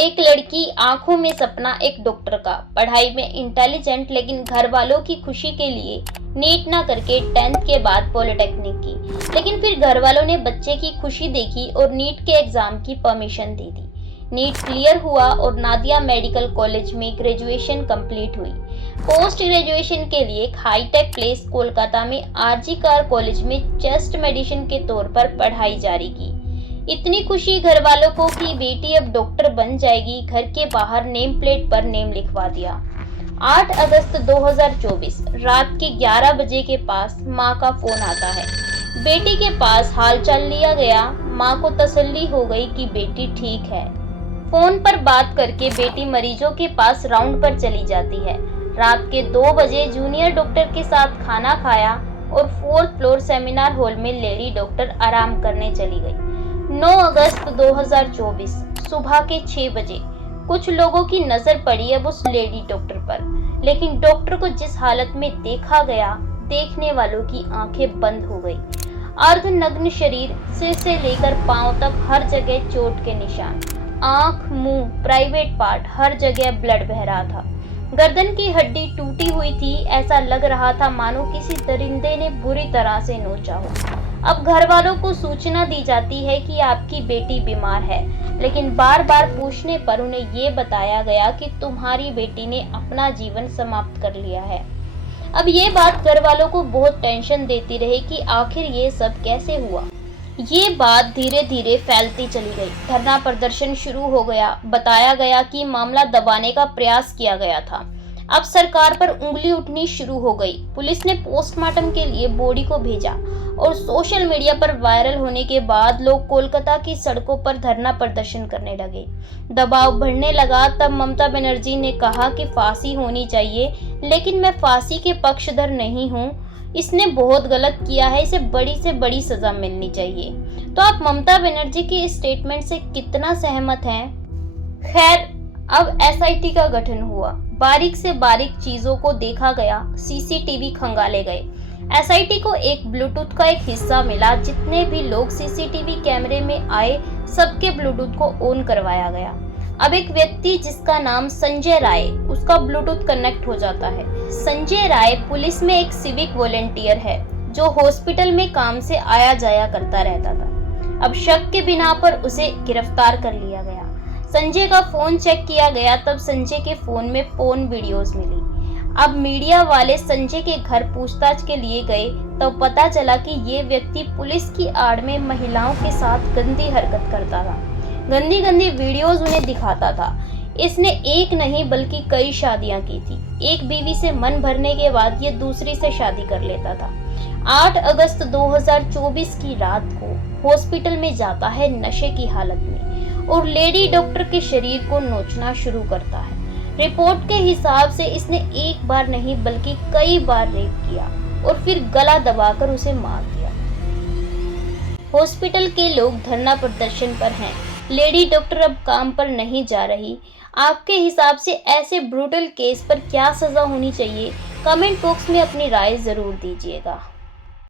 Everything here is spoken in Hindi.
एक लड़की, आंखों में सपना एक डॉक्टर का, पढ़ाई में इंटेलिजेंट, लेकिन घर वालों की खुशी के लिए नीट ना करके 10th के बाद पॉलिटेक्निक की। लेकिन फिर घर वालों ने बच्चे की खुशी देखी और नीट के एग्जाम की परमिशन दे दी। नीट क्लियर हुआ और नादिया मेडिकल कॉलेज में ग्रेजुएशन कंप्लीट हुई। पोस्ट ग्रेजुएशन के लिए एक हाईटेक प्लेस कोलकाता में आरजी कार कॉलेज में चेस्ट मेडिसिन के तौर पर पढ़ाई जारी की। इतनी खुशी घर वालों को कि बेटी अब डॉक्टर बन जाएगी। घर के बाहर नेम प्लेट पर नेम लिखवा दिया। 8 अगस्त 2024 रात के 11 बजे के पास मां का फोन आता है। बेटी के पास हालचाल लिया गया। मां को तसल्ली हो गई कि बेटी ठीक है। फोन पर बात करके बेटी मरीजों के पास राउंड पर चली जाती है। रात के 2 बजे जूनियर डॉक्टर के साथ खाना खाया और 4th फ्लोर सेमिनार हॉल में लेडी डॉक्टर आराम करने चली गई। 9 अगस्त 2024 सुबह के 6 बजे कुछ लोगों की नजर पड़ी अब उस लेडी डॉक्टर पर, लेकिन डॉक्टर को जिस हालत में देखा गया, देखने वालों की आंखें बंद हो गई। अर्धनग्न शरीर, सिर से लेकर पांव तक हर जगह चोट के निशान, आंख, मुंह, प्राइवेट पार्ट, हर जगह ब्लड बह रहा था। गर्दन की हड्डी टूटी हुई थी। ऐसा लग रहा था मानो किसी दरिंदे ने बुरी तरह से नोचा हो। अब घर वालों को सूचना दी जाती है कि आपकी बेटी बीमार है, लेकिन बार बार पूछने पर उन्हें ये बताया गया कि तुम्हारी बेटी ने अपना जीवन समाप्त कर लिया है। अब ये बात घर वालों को बहुत टेंशन देती रही कि आखिर ये सब कैसे हुआ। ये बात धीरे धीरे फैलती चली गई। धरना प्रदर्शन शुरू हो गया। बताया गया कि मामला दबाने का प्रयास किया गया था। अब सरकार पर उंगली उठनी शुरू हो गई। पुलिस ने पोस्टमार्टम के लिए बॉडी को भेजा और सोशल मीडिया पर वायरल होने के बाद लोग कोलकाता की सड़कों पर धरना प्रदर्शन करने लगे। दबाव बढ़ने लगा। तब ममता बनर्जी ने कहा कि फांसी होनी चाहिए, लेकिन मैं फांसी के पक्षधर नहीं हूँ। इसने बहुत गलत किया है, इसे बड़ी से बड़ी सजा मिलनी चाहिए। तो आप ममता बनर्जी के स्टेटमेंट से कितना सहमत हैं? खैर, अब एसआईटी का गठन हुआ। बारीक से बारीक चीजों को देखा गया। सीसीटीवी खंगाले गए। एसआईटी को एक ब्लूटूथ का एक हिस्सा मिला। जितने भी लोग सीसीटीवी कैमरे में आए, सबके ब्लूटूथ को ऑन करवाया गया। अब एक व्यक्ति जिसका नाम संजय राय, उसका ब्लूटूथ कनेक्ट हो जाता है। संजय राय पुलिस में एक सिविक वॉलेंटियर है जो हॉस्पिटल में काम से आया जाया करता रहता था। अब शक के बिना पर उसे गिरफ्तार कर लिया गया। संजय का फोन चेक किया गया। तब संजय के फोन में पोर्न वीडियोस मिली। अब मीडिया वाले संजय के घर पूछताछ के लिए गए। तब पता चला कि ये व्यक्ति पुलिस की आड़ में महिलाओं के साथ गंदी हरकत करता था। गंदी गंदी वीडियोस उन्हें दिखाता था। इसने एक नहीं बल्कि कई शादियां की थी। एक बीवी से मन भरने के बाद ये दूसरी से शादी कर लेता था। 8 अगस्त 2024 की रात को हॉस्पिटल में जाता है नशे की हालत में और लेडी डॉक्टर के शरीर को नोचना शुरू करता है। रिपोर्ट के हिसाब से इसने एक बार नहीं बल्कि कई बार रेप किया और फिर गला दबाकर उसे मार दिया। हॉस्पिटल के लोग धरना प्रदर्शन पर हैं। लेडी डॉक्टर अब काम पर नहीं जा रही। आपके हिसाब से ऐसे ब्रूटल केस पर क्या सजा होनी चाहिए? कमेंट बॉक्स में अपनी राय जरूर दीजिएगा।